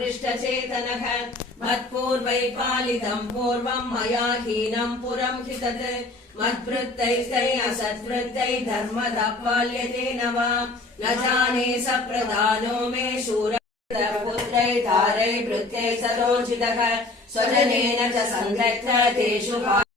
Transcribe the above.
पृष्ठचेतनः मत्पूर्वै पालितम् पूर्वम् मया हीनम् पुरम् हि तत् मत्वृत्तैस्तै असत्वृत्तै धर्मदपाल्यते न वा न जाने स प्रधानो मे शूर पुत्रै तारै सरोचितः स्वजनेन च सङ्गच्छ तेषु